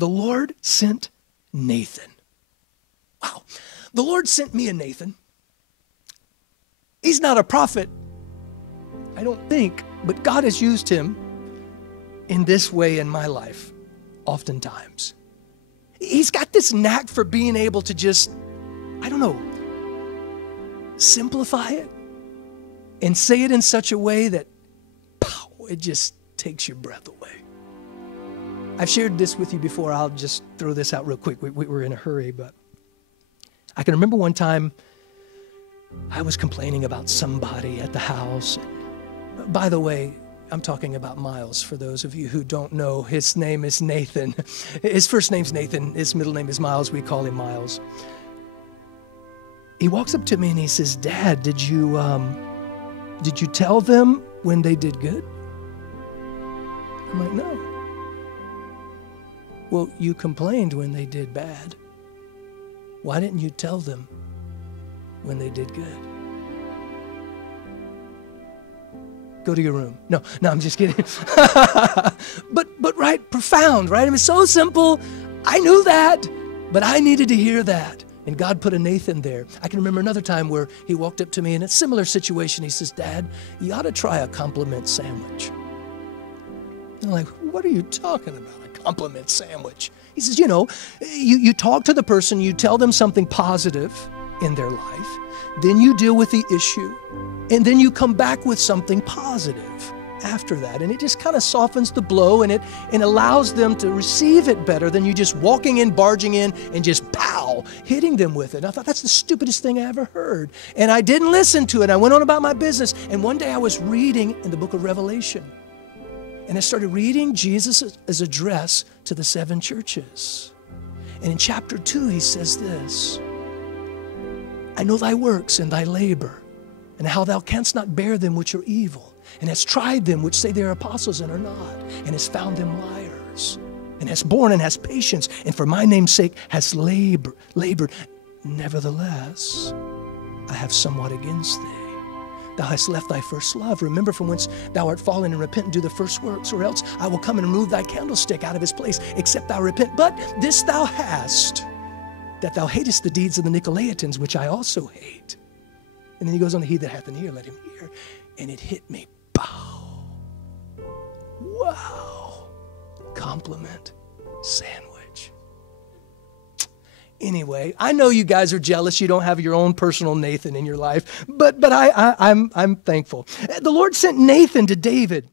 The Lord sent Nathan. Wow. The Lord sent me a Nathan. He's not a prophet, I don't think, but God has used him in this way in my life, oftentimes. He's got this knack for being able to just, I don't know, simplify it and say it in such a way that, pow, it just takes your breath away. I've shared this with you before. I'll just throw this out real quick. We were in a hurry, but I can remember one time I was complaining about somebody at the house. By the way, I'm talking about Miles. For those of you who don't know, his name is Nathan. His first name's Nathan. His middle name is Miles. We call him Miles. He walks up to me and he says, "Dad, did you tell them when they did good?" I'm like, "No." "Well, you complained when they did bad. Why didn't you tell them when they did good?" Go to your room. No, I'm just kidding. but right, profound, right? I mean, so simple. I knew that, but I needed to hear that. And God put a Nathan there. I can remember another time where he walked up to me in a similar situation. He says, "Dad, you ought to try a compliment sandwich." I'm like, "What are you talking about, a compliment sandwich?" He says, you talk to the person, you tell them something positive in their life, then you deal with the issue, and then you come back with something positive after that. And it just kind of softens the blow, and it allows them to receive it better than you just walking in, barging in, and just pow, hitting them with it. And I thought, that's the stupidest thing I ever heard. And I didn't listen to it. I went on about my business. And one day I was reading in the book of Revelation, and I started reading Jesus' address to the 7 churches. And in chapter 2, he says this, "I know thy works and thy labor, and how thou canst not bear them which are evil, and hast tried them which say they are apostles and are not, and hast found them liars, and hast borne and hast patience, and for my name's sake hast labored. Nevertheless, I have somewhat against thee. Thou hast left thy first love. Remember from whence thou art fallen, and repent and do the first works, or else I will come and remove thy candlestick out of his place, except thou repent. But this thou hast, that thou hatest the deeds of the Nicolaitans, which I also hate." And then he goes on, "He that hath an ear, let him hear." And it hit me. Pow. Wow. Compliment sandwich. Anyway, I know you guys are jealous. You don't have your own personal Nathan in your life, but I'm thankful. The Lord sent Nathan to David.